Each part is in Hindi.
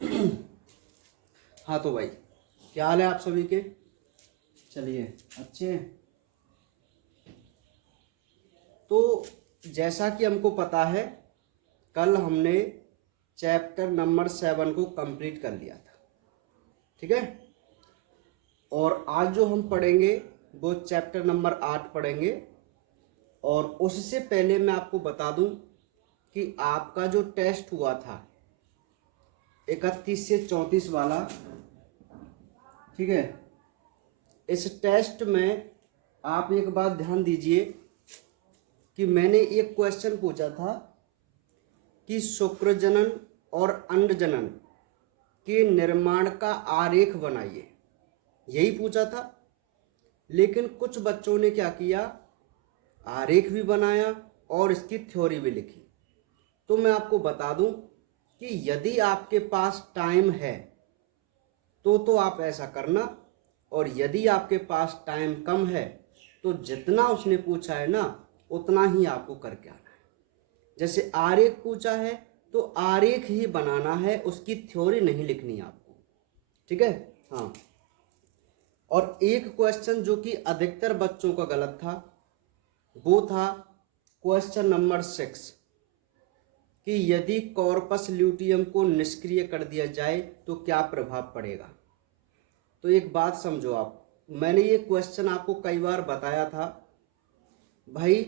हाँ तो भाई, क्या हाल है आप सभी के? चलिए, अच्छे हैं। तो जैसा कि हमको पता है, कल हमने चैप्टर नंबर 7 को कंप्लीट कर लिया था, ठीक है। और आज जो हम पढ़ेंगे वो चैप्टर नंबर 8 पढ़ेंगे। और उससे पहले मैं आपको बता दूं कि आपका जो टेस्ट हुआ था 31 से 34 वाला, ठीक है, इस टेस्ट में आप एक बात ध्यान दीजिए कि मैंने एक क्वेश्चन पूछा था कि शुक्रजनन और अंडजनन के निर्माण का आरेख बनाइए, यही पूछा था। लेकिन कुछ बच्चों ने क्या किया, आरेख भी बनाया और इसकी थ्योरी भी लिखी। तो मैं आपको बता दूं कि यदि आपके पास टाइम है तो आप ऐसा करना, और यदि आपके पास टाइम कम है तो जितना उसने पूछा है ना उतना ही आपको करके आना है। जैसे आरेख पूछा है तो आरेख ही बनाना है, उसकी थ्योरी नहीं लिखनी आपको, ठीक है। हाँ, और एक क्वेश्चन जो कि अधिकतर बच्चों का गलत था वो था क्वेश्चन नंबर 6 कि यदि कॉर्पस ल्यूटियम को निष्क्रिय कर दिया जाए तो क्या प्रभाव पड़ेगा। तो एक बात समझो आप, मैंने ये क्वेश्चन आपको कई बार बताया था भाई।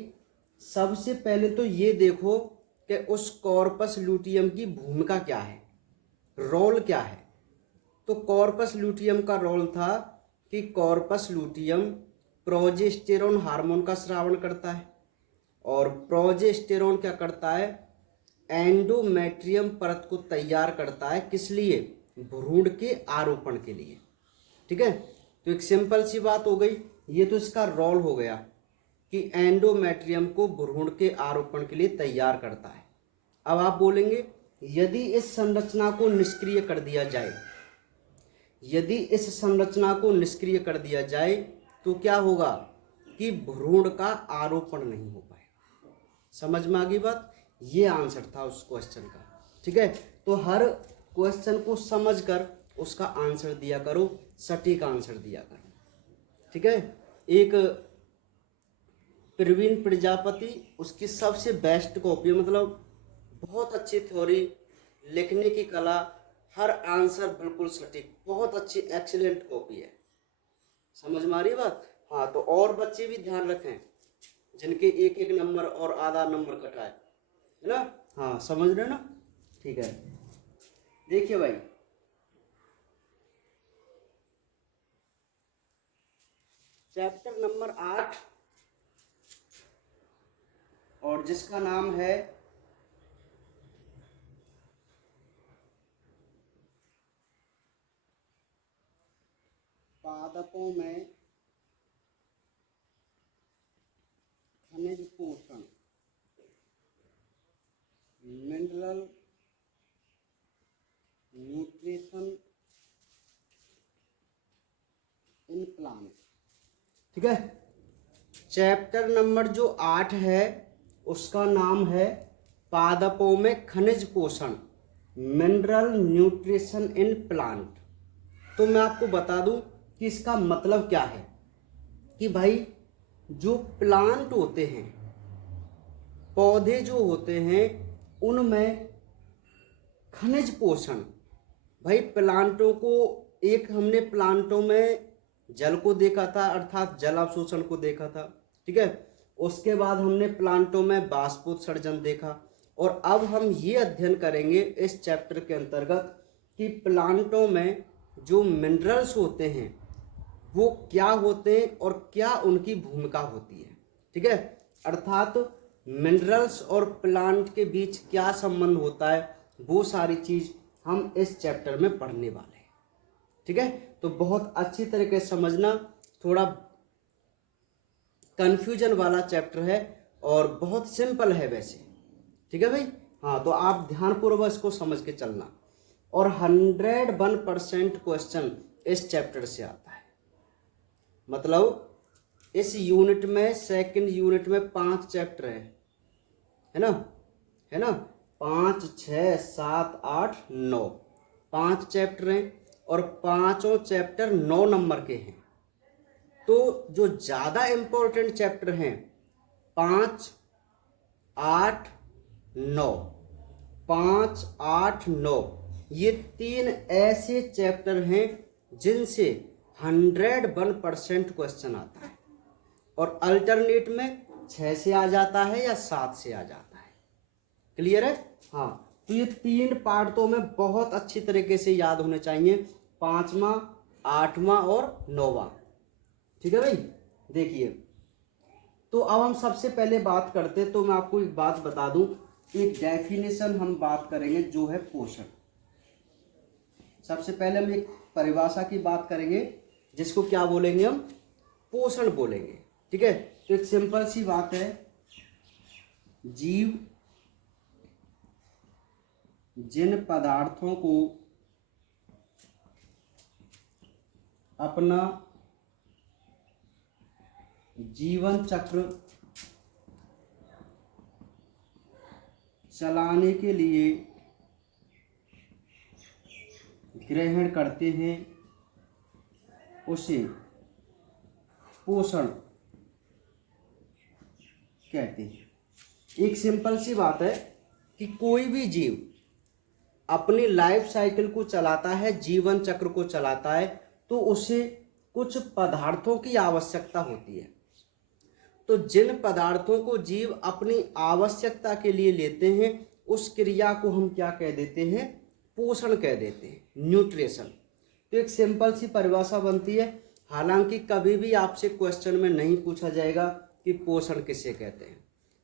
सबसे पहले तो ये देखो कि उस कॉर्पस ल्यूटियम की भूमिका क्या है, रोल क्या है। तो कॉर्पस ल्यूटियम का रोल था कि कॉर्पस ल्यूटियम प्रोजेस्टेरोन हार्मोन का स्रावन करता है, और प्रोजेस्टेरोन क्या करता है, एंडोमेट्रियम परत को तैयार करता है। किस लिए? भ्रूण के आरोपण के लिए, ठीक है। तो एक सिंपल सी बात हो गई, ये तो इसका रोल हो गया कि एंडोमेट्रियम को भ्रूण के आरोपण के लिए तैयार करता है। अब आप बोलेंगे यदि इस संरचना को निष्क्रिय कर दिया जाए, यदि इस संरचना को निष्क्रिय कर दिया जाए तो क्या होगा कि भ्रूण का आरोपण नहीं हो पाएगा। समझ में आ गई बात? ये आंसर था उस क्वेश्चन का, ठीक है। तो हर क्वेश्चन को समझकर उसका आंसर दिया करो, सटीक आंसर दिया करो, ठीक है। एक प्रवीण प्रजापति, उसकी सबसे बेस्ट कॉपी है, मतलब बहुत अच्छी थ्योरी, लिखने की कला, हर आंसर बिल्कुल सटीक, बहुत अच्छी एक्सीलेंट कॉपी है। समझ में आ रही बात? हाँ, तो और बच्चे भी ध्यान रखें जिनके एक एक नंबर और आधा नंबर कटा है ना। हाँ, समझ रहे हो ना? ठीक है, देखिए भाई, चैप्टर नंबर 8 और जिसका नाम है पादपों में खनिज पोषण, मिनरल न्यूट्रिशन इन प्लांट, ठीक है। चैप्टर नंबर जो 8 है उसका नाम है पादपों में खनिज पोषण, मिनरल न्यूट्रिशन इन प्लांट। तो मैं आपको बता दूं कि इसका मतलब क्या है कि भाई जो प्लांट होते हैं, पौधे जो होते हैं, उनमें खनिज पोषण, भाई प्लांटों को, एक हमने प्लांटों में जल को देखा था अर्थात जल अवशोषण को देखा था, ठीक है। उसके बाद हमने प्लांटों में बाष्पोत्सर्जन देखा, और अब हम ये अध्ययन करेंगे इस चैप्टर के अंतर्गत कि प्लांटों में जो मिनरल्स होते हैं वो क्या होते हैं और क्या उनकी भूमिका होती है, ठीक है। अर्थात मिनरल्स और प्लांट के बीच क्या संबंध होता है, वो सारी चीज हम इस चैप्टर में पढ़ने वाले हैं, ठीक है। तो बहुत अच्छी तरीके से समझना, थोड़ा कंफ्यूजन वाला चैप्टर है और बहुत सिंपल है वैसे, ठीक है भाई। हाँ, तो आप ध्यानपूर्वक इसको समझ के चलना, और 101% क्वेश्चन इस चैप्टर से आता है। मतलब इस यूनिट में, सेकंड यूनिट में 5 चैप्टर है ना, है ना, 5, 6, 7, 8, 9, 5 चैप्टर हैं और पांचों चैप्टर 9 नंबर के हैं। तो जो ज़्यादा इम्पोर्टेंट चैप्टर हैं 5, 8, 9, 5, 8, 9, ये 3 ऐसे चैप्टर हैं जिनसे 101% क्वेश्चन आता है और अल्टरनेट में 6 से आ जाता है या 7 से आ जाता है। क्लियर है? हाँ, तो ये 3 पार्ट तो हमें बहुत अच्छी तरीके से याद होने चाहिए, 5वां, 8वां और 9वां। ठीक है भाई? देखिए, तो अब हम सबसे पहले बात करते, तो मैं आपको एक बात बता दूं, एक डेफिनेशन हम बात करेंगे जो है पोषण। सबसे पहले हम एक परिभाषा की बात करेंगे जिसको क्या बोलेंगे हम? पोषण बोलेंगे। ठीक है? तो एक सिंपल सी बात है, जीव जिन पदार्थों को अपना जीवन चक्र चलाने के लिए ग्रहण करते हैं उसे पोषण कहते हैं। एक सिंपल सी बात है कि कोई भी जीव अपनी लाइफ साइकिल को चलाता है, जीवन चक्र को चलाता है, तो उसे कुछ पदार्थों की आवश्यकता होती है। तो जिन पदार्थों को जीव अपनी आवश्यकता के लिए लेते हैं उस क्रिया को हम क्या कह देते हैं? पोषण कह देते हैं, न्यूट्रिशन। तो एक सिंपल सी परिभाषा बनती है, हालांकि कभी भी आपसे क्वेश्चन में नहीं पूछा जाएगा कि पोषण किसे कहते हैं।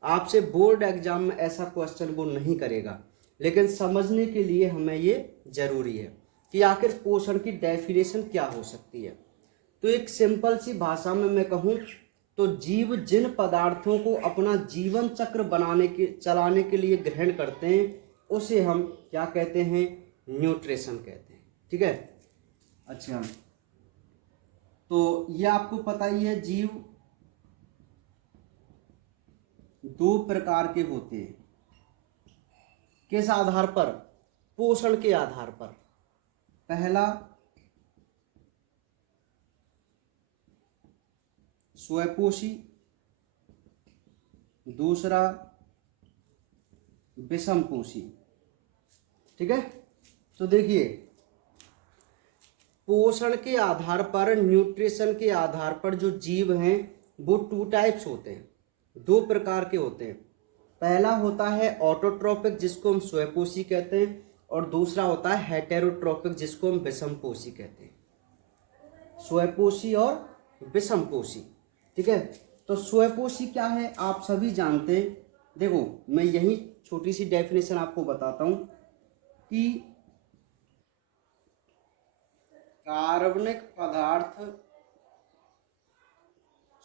आपसे बोर्ड एग्जाम में ऐसा क्वेश्चन वो नहीं करेगा, लेकिन समझने के लिए हमें ये जरूरी है कि आखिर पोषण की डेफिनेशन क्या हो सकती है। तो एक सिंपल सी भाषा में मैं कहूँ तो जीव जिन पदार्थों को अपना जीवन चक्र चलाने के लिए ग्रहण करते हैं उसे हम क्या कहते हैं? न्यूट्रिशन कहते हैं। ठीक है? अच्छा, तो ये आपको पता ही है, जीव 2 प्रकार के होते हैं। किस आधार पर? पोषण के आधार पर। पहला स्वयपोषी, दूसरा विषमपोषी। ठीक है? तो देखिए, पोषण के आधार पर, न्यूट्रिशन के आधार पर जो जीव हैं वो 2 टाइप्स होते हैं, 2 प्रकार के होते हैं। पहला होता है ऑटोट्रोपिक जिसको हम स्वयपोषी कहते हैं, और दूसरा होता है हेटेरोट्रोपिक जिसको हम विषमपोषी कहते हैं। स्वयपोषी और विषमपोषी। ठीक है? तो स्वयपोषी क्या है आप सभी जानते हैं। देखो, मैं यही छोटी सी डेफिनेशन आपको बताता हूं कि कार्बनिक पदार्थ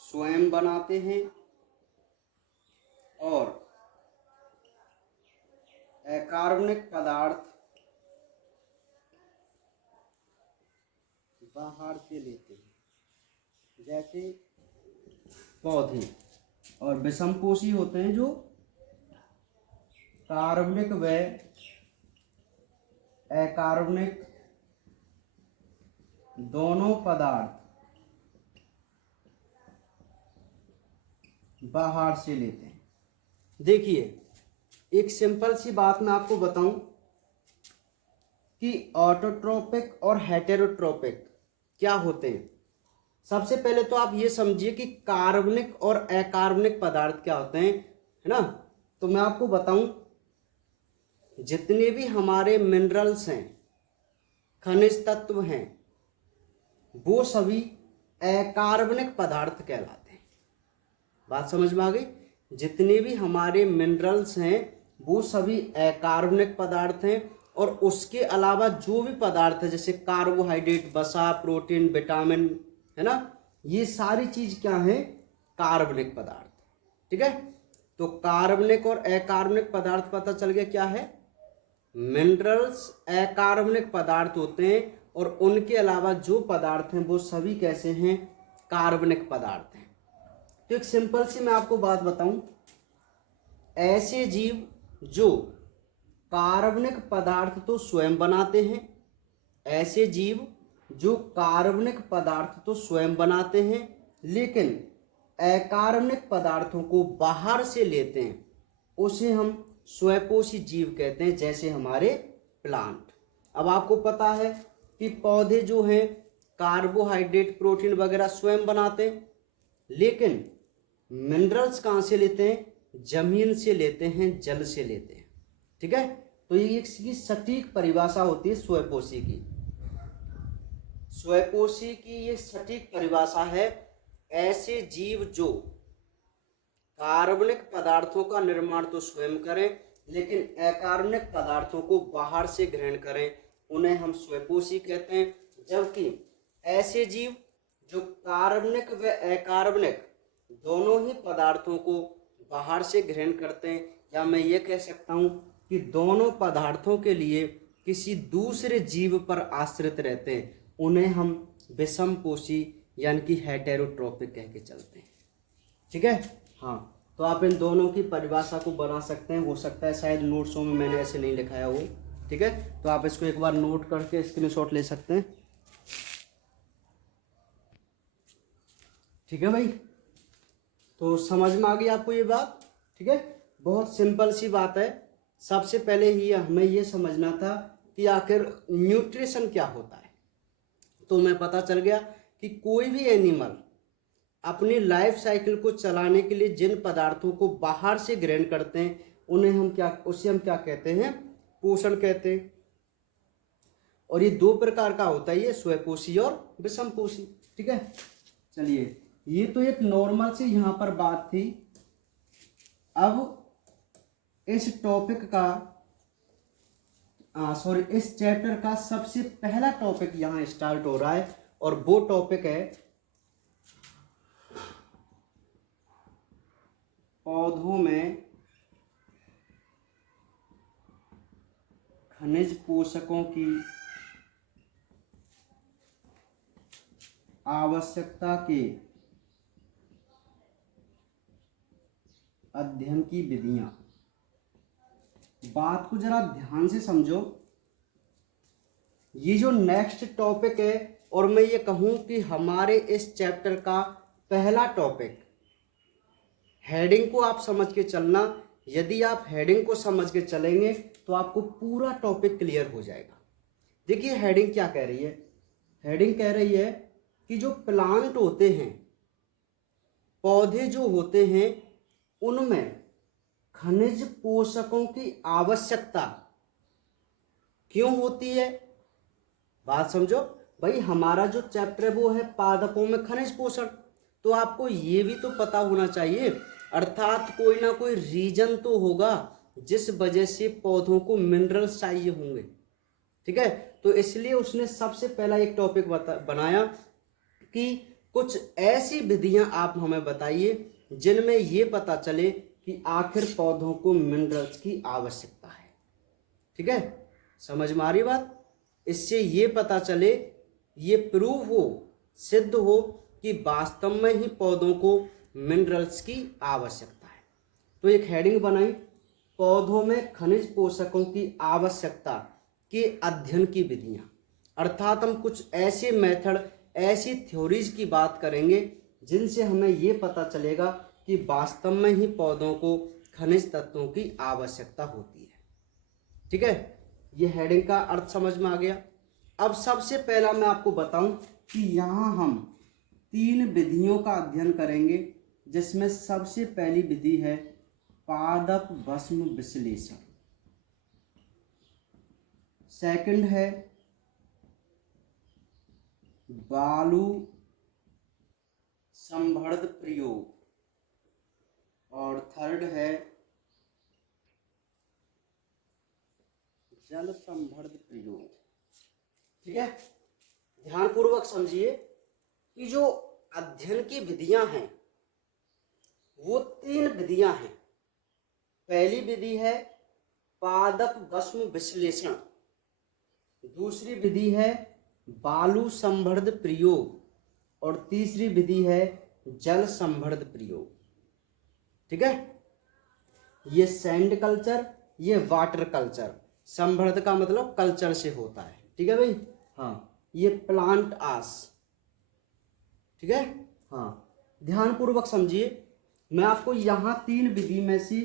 स्वयं बनाते हैं और अकार्बनिक पदार्थ बाहर से लेते हैं, जैसे पौधे। और विषमपोषी होते हैं जो कार्बनिक व अकार्बनिक दोनों पदार्थ बाहर से लेते हैं। देखिए, एक सिंपल सी बात मैं आपको बताऊं कि ऑटोट्रोपिक और हेटेरोट्रोपिक क्या होते हैं। सबसे पहले तो आप ये समझिए कि कार्बनिक और अकार्बनिक पदार्थ क्या होते हैं, है ना? तो मैं आपको बताऊं, जितने भी हमारे मिनरल्स हैं, खनिज तत्व हैं, वो सभी अकार्बनिक पदार्थ कहलाते हैं। बात समझ में आ गई? जितने भी हमारे मिनरल्स हैं वो सभी अकार्बनिक पदार्थ हैं, और उसके अलावा जो भी पदार्थ है जैसे कार्बोहाइड्रेट, वसा, प्रोटीन, विटामिन, है ना, ये सारी चीज क्या है? कार्बनिक पदार्थ। ठीक है? तो कार्बनिक और अकार्बनिक पदार्थ पता चल गया क्या है? मिनरल्स अकार्बनिक पदार्थ होते हैं, और उनके अलावा जो पदार्थ हैं वो सभी कैसे हैं? कार्बनिक पदार्थ हैं। तो एक सिंपल सी मैं आपको बात बताऊं, ऐसे जीव जो कार्बनिक पदार्थ तो स्वयं बनाते हैं, ऐसे जीव जो कार्बनिक पदार्थ तो स्वयं बनाते हैं लेकिन अकार्बनिक पदार्थों को बाहर से लेते हैं, उसे हम स्वयंपोषी जीव कहते हैं, जैसे हमारे प्लांट। अब आपको पता है कि पौधे जो हैं कार्बोहाइड्रेट प्रोटीन वगैरह स्वयं बनाते हैं, लेकिन मिनरल्स कहाँ से लेते हैं? जमीन से लेते हैं, जल से लेते हैं। ठीक है, तो ये इसकी सटीक परिभाषा होती है स्वयंपोषी की। स्वयंपोषी की ये सटीक परिभाषा है, ऐसे जीव जो कार्बनिक पदार्थों का निर्माण तो स्वयं करें लेकिन अकार्बनिक पदार्थों को बाहर से ग्रहण करें, उन्हें हम स्वयंपोषी कहते हैं। जबकि ऐसे जीव जो कार्बनिक व अकार्बनिक दोनों ही पदार्थों को बाहर से ग्रहण करते हैं, या मैं ये कह सकता हूँ कि दोनों पदार्थों के लिए किसी दूसरे जीव पर आश्रित रहते हैं, उन्हें हम विषमपोषी यानी कि हेटेरोट्रोपिक कह के चलते हैं। ठीक है, हाँ, तो आप इन दोनों की परिभाषा को बना सकते हैं। हो सकता है शायद नोट्सों में मैंने ऐसे नहीं लिखाया हो। ठीक है, तो आप इसको एक बार नोट करके स्क्रीनशॉट ले सकते हैं। ठीक है भाई, तो समझ में आ गई आपको ये बात? ठीक है, बहुत सिंपल सी बात है। सबसे पहले ही हमें ये समझना था कि आखिर न्यूट्रिशन क्या होता है। तो मैं पता चल गया कि कोई भी एनिमल अपनी लाइफ साइकिल को चलाने के लिए जिन पदार्थों को बाहर से ग्रहण करते हैं, उन्हें हम क्या कहते हैं? पोषण कहते हैं। और ये दो प्रकार का होता है, ये स्वयंपोषी और विषमपोषी। ठीक है, चलिए, ये तो एक नॉर्मल सी यहाँ पर बात थी। अब इस टॉपिक का इस चैप्टर का सबसे पहला टॉपिक यहाँ स्टार्ट हो रहा है, और वो टॉपिक है पौधों में खनिज पोषकों की आवश्यकता के अध्ययन की विधियां। बात को जरा ध्यान से समझो। ये जो नेक्स्ट टॉपिक है, और मैं ये कहूं कि हमारे इस चैप्टर का पहला टॉपिक, हेडिंग को आप समझ के चलना। यदि आप हेडिंग को समझ के चलेंगे तो आपको पूरा टॉपिक क्लियर हो जाएगा। देखिए हेडिंग क्या कह रही है। हेडिंग कह रही है कि जो प्लांट होते हैं, पौधे जो होते हैं, उनमें खनिज पोषकों की आवश्यकता क्यों होती है। बात समझो भाई, हमारा जो चैप्टर है वो है पादपों में खनिज पोषण। तो आपको ये भी तो पता होना चाहिए, अर्थात कोई ना कोई रीजन तो होगा जिस वजह से पौधों को मिनरल्स चाहिए होंगे। ठीक है, तो इसलिए उसने सबसे पहला एक टॉपिक बनाया कि कुछ ऐसी विधियां आप हमें बताइए जिनमें ये पता चले कि आखिर पौधों को मिनरल्स की आवश्यकता है। ठीक है, समझ में आ रही बात? इससे ये पता चले, ये प्रूव हो, सिद्ध हो कि वास्तव में ही पौधों को मिनरल्स की आवश्यकता है। तो एक हेडिंग बनाई, पौधों में खनिज पोषकों की आवश्यकता के अध्ययन की विधियां। अर्थात हम कुछ ऐसे मेथड, ऐसी थ्योरीज की बात करेंगे जिनसे हमें ये पता चलेगा कि वास्तव में ही पौधों को खनिज तत्वों की आवश्यकता होती है। ठीक है, ये हेडिंग का अर्थ समझ में आ गया। अब सबसे पहला मैं आपको बताऊं कि यहाँ हम 3 विधियों का अध्ययन करेंगे, जिसमें सबसे पहली विधि है पादप भस्म विश्लेषण, सेकंड है बालू संवर्ध प्रयोग, और थर्ड है जल संवर्ध प्रयोग। ठीक है, ध्यानपूर्वक समझिए कि जो अध्ययन की विधियां हैं वो 3 विधियां हैं। पहली विधि है पादप भस्म विश्लेषण, दूसरी विधि है बालू संवर्ध प्रयोग, और तीसरी विधि है जल संवर्ध प्रयोग। ठीक है, ये सैंड कल्चर, ये वाटर कल्चर। संवर्ध का मतलब कल्चर से होता है। ठीक है भाई, हाँ, ये प्लांट आस, ठीक है। हाँ, ध्यानपूर्वक समझिए। मैं आपको यहाँ 3 विधि में से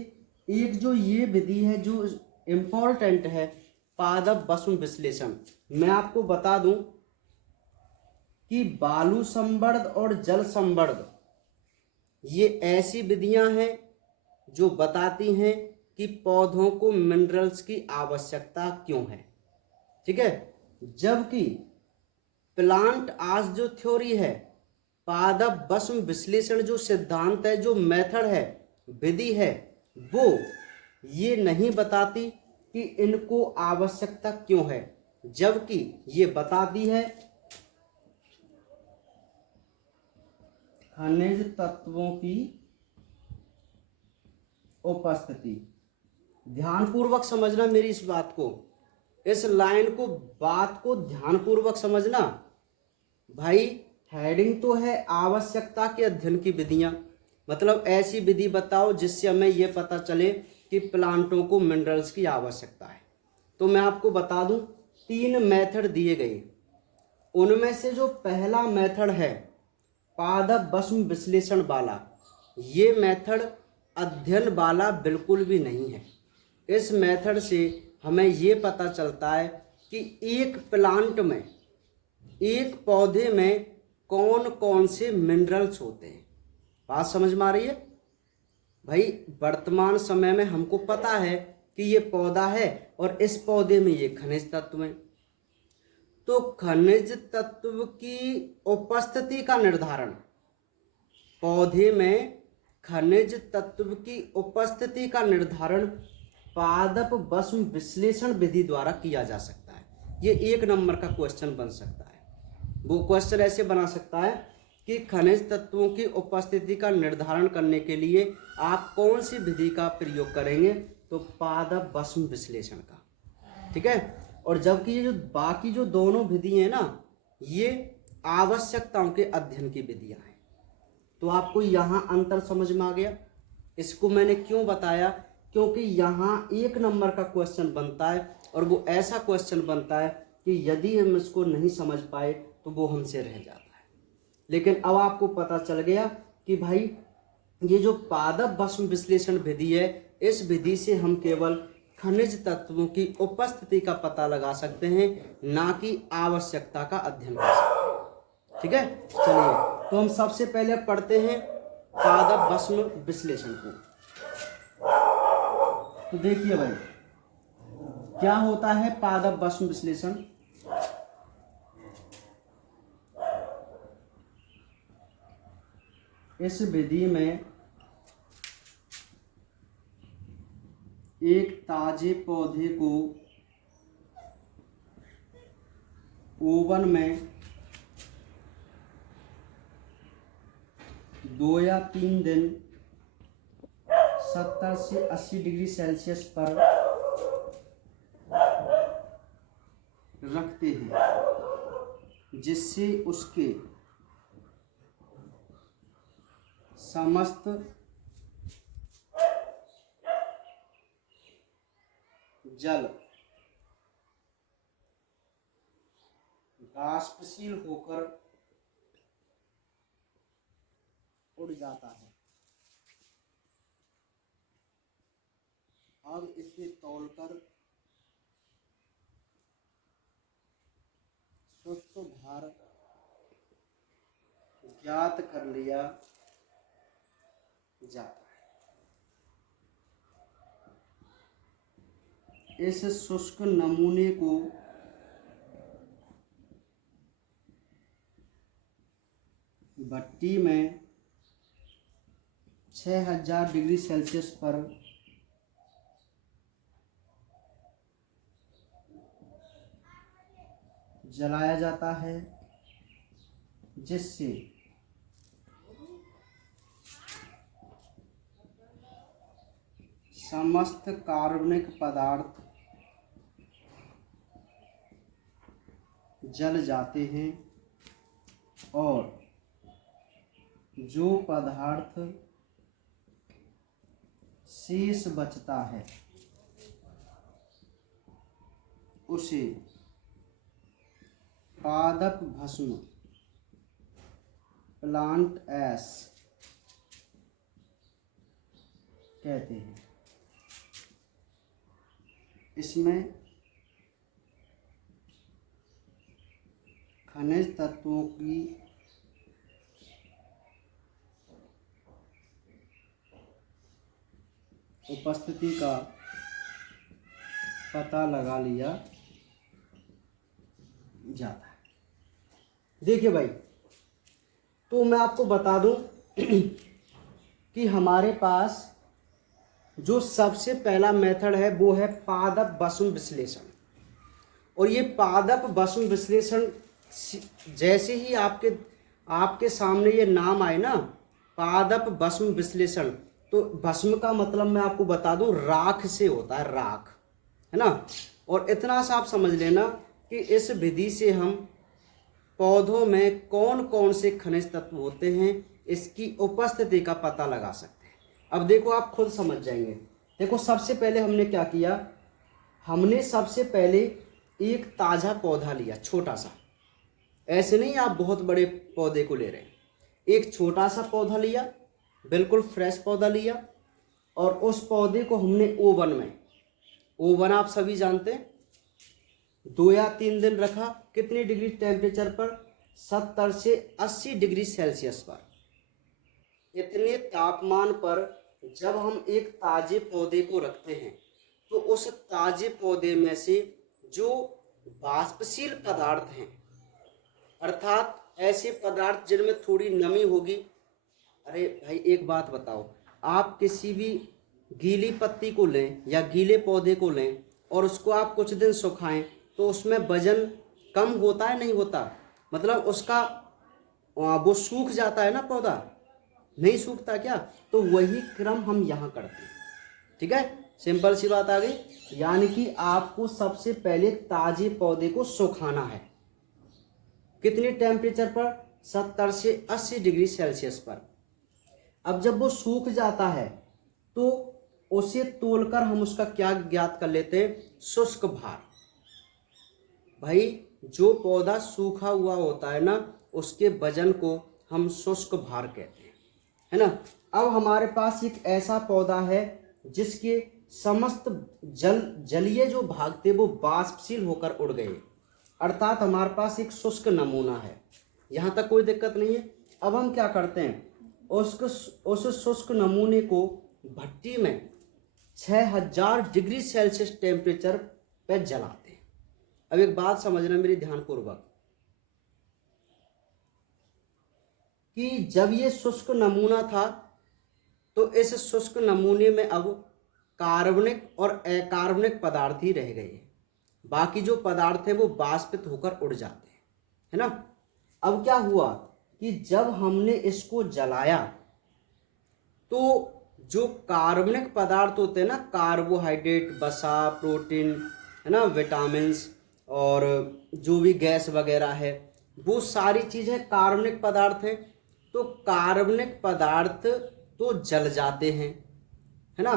एक जो ये विधि है जो इम्पोर्टेंट है, पादप वसु विश्लेषण, मैं आपको बता दूं कि बालू संवर्ध और जल संवर्ध ये ऐसी विधियां हैं जो बताती हैं कि पौधों को मिनरल्स की आवश्यकता क्यों है, ठीक है। जबकि प्लांट आस जो थ्योरी है, पादप वसु विश्लेषण जो सिद्धांत है, जो मेथड है, विधि है, वो ये नहीं बताती कि इनको आवश्यकता क्यों है, जबकि ये बताती है खनिज तत्वों की उपस्थिति। ध्यानपूर्वक समझना मेरी इस बात को, इस लाइन को, बात को ध्यानपूर्वक समझना भाई। हेडिंग तो है आवश्यकता के अध्ययन की विधियां, मतलब ऐसी विधि बताओ जिससे हमें यह पता चले कि प्लांटों को मिनरल्स की आवश्यकता है। तो मैं आपको बता दूं 3 मेथड दिए गए, उनमें से जो पहला मेथड है पादप वसु विश्लेषण वाला, ये मेथड अध्ययन वाला बिल्कुल भी नहीं है। इस मेथड से हमें ये पता चलता है कि एक प्लांट में, एक पौधे में कौन कौन से मिनरल्स होते हैं। बात समझ में आ रही है भाई? वर्तमान समय में हमको पता है कि ये पौधा है और इस पौधे में ये खनिज तत्व है। तो खनिज तत्व की उपस्थिति का निर्धारण, पौधे में खनिज तत्व की उपस्थिति का निर्धारण पादप वसु विश्लेषण विधि द्वारा किया जा सकता है। ये 1 नंबर का क्वेश्चन बन सकता है। वो क्वेश्चन ऐसे बना सकता है कि खनिज तत्वों की उपस्थिति का निर्धारण करने के लिए आप कौन सी विधि का प्रयोग करेंगे, तो पादप वसु विश्लेषण का, ठीक है। और जबकि ये जो बाकी जो दोनों विधि हैं ना, ये आवश्यकताओं के अध्ययन की विधियां हैं। तो आपको यहाँ अंतर समझ में आ गया। इसको मैंने क्यों बताया, क्योंकि यहाँ 1 नंबर का क्वेश्चन बनता है और वो ऐसा क्वेश्चन बनता है कि यदि हम इसको नहीं समझ पाए तो वो हमसे रह जाता है। लेकिन अब आपको पता चल गया कि भाई ये जो पादप वसु विश्लेषण विधि है, इस विधि से हम केवल खनिज तत्वों की उपस्थिति का पता लगा सकते हैं, ना कि आवश्यकता का अध्ययन कर सकते हैं, ठीक है। चलिए, तो हम सबसे पहले पढ़ते हैं पादप वसु विश्लेषण को। तो देखिए भाई, क्या होता है पादप वसु विश्लेषण। इस विधि में एक ताजे पौधे को ओवन में 2 या 3 दिन 70 से 80 डिग्री सेल्सियस पर रखते हैं, जिससे उसके समस्त जल वाष्पशील होकर उड़ जाता है। अब इसे तौलकर शुष्क भार ज्ञात कर लिया जाता है। इस शुष्क नमूने को भट्टी में 6000 डिग्री सेल्सियस पर जलाया जाता है, जिससे समस्त कार्बनिक पदार्थ जल जाते हैं और जो पदार्थ शेष बचता है उसे पादप भस्म प्लांट एश कहते हैं। इसमें खनिज तत्वों की उपस्थिति का पता लगा लिया जाता है। देखिए भाई, तो मैं आपको बता दूं कि हमारे पास जो सबसे पहला मेथड है वो है पादप भस्म विश्लेषण। और ये पादप भस्म विश्लेषण जैसे ही आपके सामने ये नाम आए ना, पादप भस्म विश्लेषण, तो भस्म का मतलब मैं आपको बता दूं राख से होता है, राख, है ना। और इतना सा आप समझ लेना कि इस विधि से हम पौधों में कौन कौन से खनिज तत्व होते हैं इसकी उपस्थिति का पता लगा सकते हैं। अब देखो, आप खुद समझ जाएंगे। देखो, सबसे पहले हमने क्या किया, हमने सबसे पहले एक ताज़ा पौधा लिया, छोटा सा, ऐसे नहीं आप बहुत बड़े पौधे को ले रहे हैं, एक छोटा सा पौधा लिया, बिल्कुल फ्रेश पौधा लिया, और उस पौधे को हमने ओवन में, ओवन आप सभी जानते हैं, 2 या 3 दिन रखा। कितनी डिग्री टेम्परेचर पर? 70 से 80 डिग्री सेल्सियस पर। इतने तापमान पर जब हम एक ताजे पौधे को रखते हैं तो उस ताजे पौधे में से जो वाष्पशील पदार्थ हैं, अर्थात ऐसे पदार्थ जिनमें थोड़ी नमी होगी। अरे भाई, एक बात बताओ, आप किसी भी गीली पत्ती को लें या गीले पौधे को लें और उसको आप कुछ दिन सुखाएं तो उसमें वजन कम होता है, नहीं होता? मतलब उसका वो सूख जाता है ना, पौधा नहीं सूखता क्या? तो वही क्रम हम यहाँ करते हैं। ठीक है, सिंपल सी बात आ गई। यानी कि आपको सबसे पहले ताजे पौधे को सुखाना है। कितने टेम्परेचर पर? 70 से 80 डिग्री सेल्सियस पर। अब जब वो सूख जाता है तो उसे तोलकर हम उसका क्या ज्ञात कर लेते हैं? शुष्क भार। भाई, जो पौधा सूखा हुआ होता है ना, उसके वजन को हम शुष्क भार कहते हैं, है ना। अब हमारे पास एक ऐसा पौधा है जिसके समस्त जलीय जो भाग थे वो वाष्पशील होकर उड़ गए, अर्थात हमारे पास एक शुष्क नमूना है। यहाँ तक कोई दिक्कत नहीं है। अब हम क्या करते हैं, उस शुष्क नमूने को भट्टी में 6000 डिग्री सेल्सियस टेम्परेचर पर जलाते हैं। अब एक बात समझना मेरी ध्यानपूर्वक, कि जब ये शुष्क नमूना था तो इस शुष्क नमूने में अब कार्बनिक और अकार्बनिक पदार्थ ही रह गए, बाकी जो पदार्थ हैं वो वाष्पित होकर उड़ जाते हैं, है ना। अब क्या हुआ कि जब हमने इसको जलाया तो जो कार्बनिक पदार्थ होते हैं ना, कार्बोहाइड्रेट, वसा, प्रोटीन, है ना, विटामिन्स और जो भी गैस वगैरह है, वो सारी चीज़ें कार्बनिक पदार्थ हैं। तो कार्बनिक पदार्थ तो जल जाते हैं, है ना।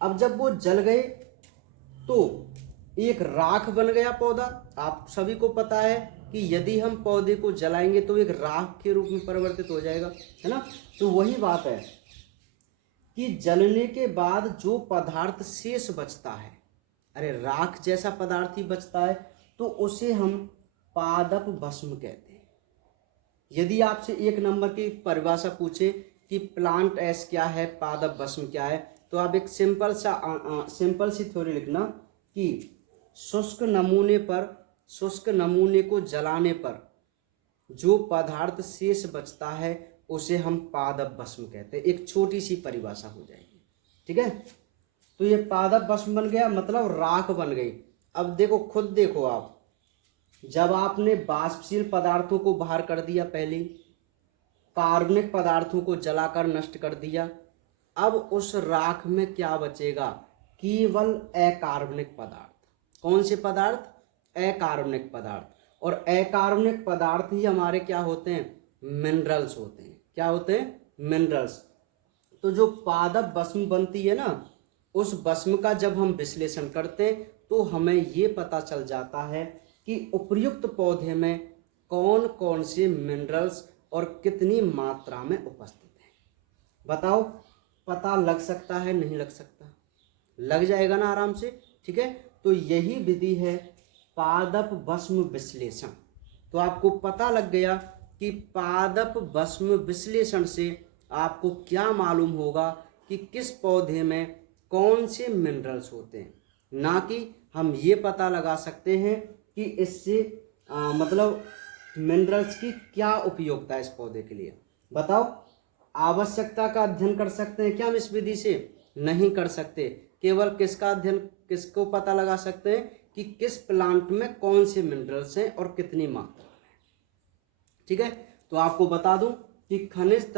अब जब वो जल गए तो एक राख बन गया पौधा। आप सभी को पता है कि यदि हम पौधे को जलाएंगे तो एक राख के रूप में परिवर्तित हो जाएगा, है ना। तो वही बात है कि जलने के बाद जो पदार्थ शेष बचता है, अरे राख जैसा पदार्थ ही बचता है, तो उसे हम पादप भस्म कहते हैं। यदि आपसे 1 नंबर की परिभाषा पूछे कि प्लांट एश क्या है, पादप भस्म क्या है, तो आप एक सिंपल सी थ्योरी लिखना कि शुष्क नमूने को जलाने पर जो पदार्थ शेष बचता है उसे हम पादप भस्म कहते हैं। एक छोटी सी परिभाषा हो जाएगी, ठीक है। तो ये पादप भस्म बन गया, मतलब राख बन गई। अब देखो, खुद देखो आप, जब आपने वाष्पशील पदार्थों को बाहर कर दिया, पहले कार्बनिक पदार्थों को जलाकर नष्ट कर दिया, अब उस राख में क्या बचेगा? केवल अकार्बनिक पदार्थ। कौन से पदार्थ? अकार्बनिक पदार्थ। और अकार्बनिक पदार्थ ही हमारे क्या होते हैं? मिनरल्स होते हैं। क्या होते हैं? मिनरल्स। तो जो पादप भस्म बनती है ना, उस भस्म का जब हम विश्लेषण करते हैं तो हमें ये पता चल जाता है कि उपर्युक्त पौधे में कौन कौन से मिनरल्स और कितनी मात्रा में उपस्थित है। बताओ, पता लग सकता है नहीं लग सकता? लग जाएगा ना आराम से। ठीक है, तो यही विधि है पादप भस्म विश्लेषण। तो आपको पता लग गया कि पादप भस्म विश्लेषण से आपको क्या मालूम होगा कि किस पौधे में कौन से मिनरल्स होते हैं। ना कि हम ये पता लगा सकते हैं कि इससे मतलब मिनरल्स की क्या उपयोगिता है इस पौधे के लिए। बताओ, आवश्यकता का अध्ययन कर सकते हैं क्या हम इस विधि से? नहीं कर सकते। केवल किसका अध्ययन, किसको पता लगा सकते हैं कि किस प्लांट में कौन से मिनरल्स हैं और कितनी मात्रा में। ठीक है, तो आपको बता दूं कि खनिज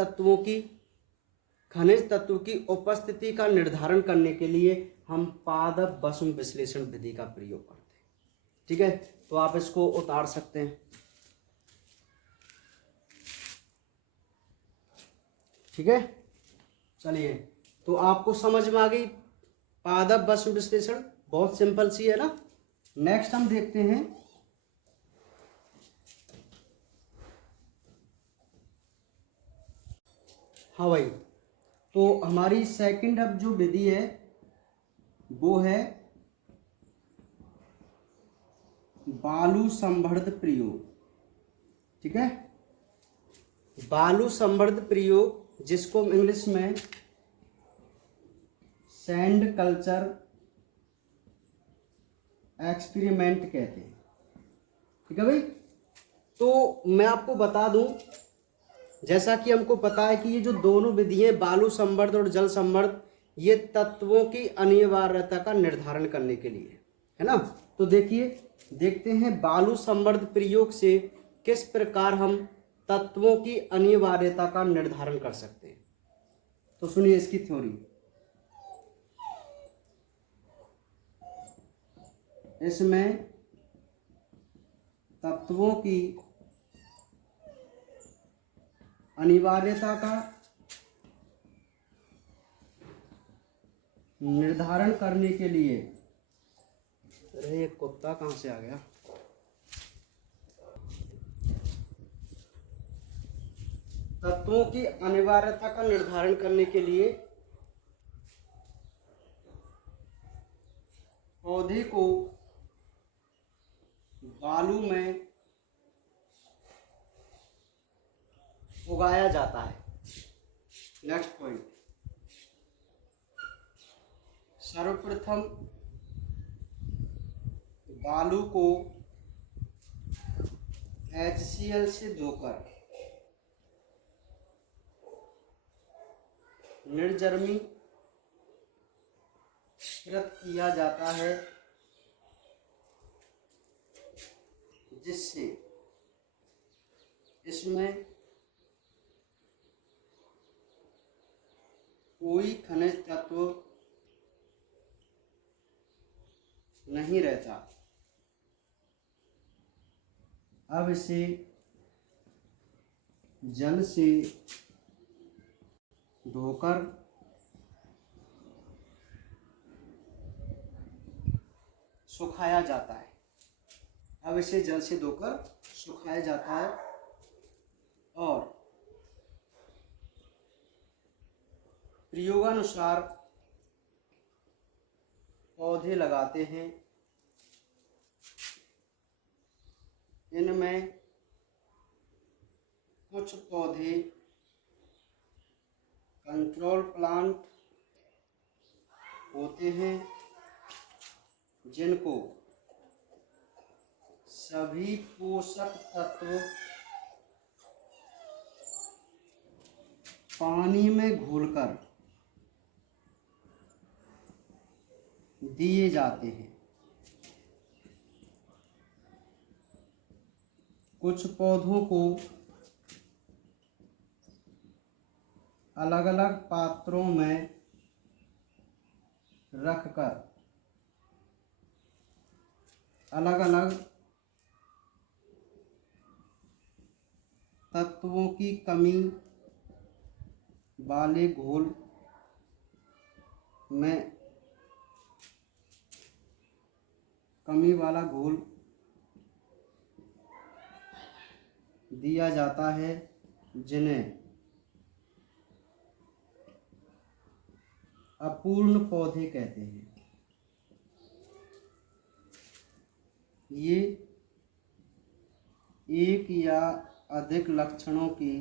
तत्व की उपस्थिति का निर्धारण करने के लिए हम पादप भस्म विश्लेषण विधि का प्रयोग करते हैं। ठीक है, तो आप इसको उतार सकते हैं। ठीक है, चलिए, तो आपको समझ में आ गई पादप भस्म विश्लेषण, बहुत सिंपल सी है ना। नेक्स्ट हम देखते हैं हाँ भाई, तो हमारी सेकंड अब जो विधि है वो है बालू संवर्ध प्रयोग। ठीक है, बालू संवर्ध प्रयोग, जिसको हम इंग्लिश में सैंड कल्चर एक्सपेरिमेंट कहते हैं। ठीक है भाई, तो मैं आपको बता दूं, जैसा कि हमको पता है कि ये जो दोनों विधियां बालू संवर्ध और जल संवर्ध, ये तत्वों की अनिवार्यता का निर्धारण करने के लिए है ना। तो देखिए, देखते हैं बालू संवर्ध प्रयोग से किस प्रकार हम तत्वों की अनिवार्यता का निर्धारण कर सकते हैं। तो सुनिए इसकी थ्योरी। इसमें तत्वों की अनिवार्यता का निर्धारण करने के लिए, अरे ये कुत्ता कहाँ से आ गया। तत्वों की अनिवार्यता का निर्धारण करने के लिए पौधे को बालू में उगाया जाता है। नेक्स्ट पॉइंट, सर्वप्रथम बालू को HCl से धोकर निर्जमीकृत किया जाता है, जिससे इसमें कोई खनिज तत्व नहीं रहता। अब इसे जल से धोकर सुखाया जाता है। अब इसे जल से धोकर सुखाया जाता है और प्रयोगानुसार पौधे लगाते हैं। इनमें कुछ पौधे कंट्रोल प्लांट होते हैं, जिनको सभी पोषक तत्व पानी में घोलकर दिए जाते हैं। कुछ पौधों को अलग अलग पात्रों में रखकर अलग अलग तत्वों की कमी वाले घोल में कमी वाला घोल दिया जाता है जिन्हें अपूर्ण पौधे कहते हैं। ये एक या अधिक लक्षणों की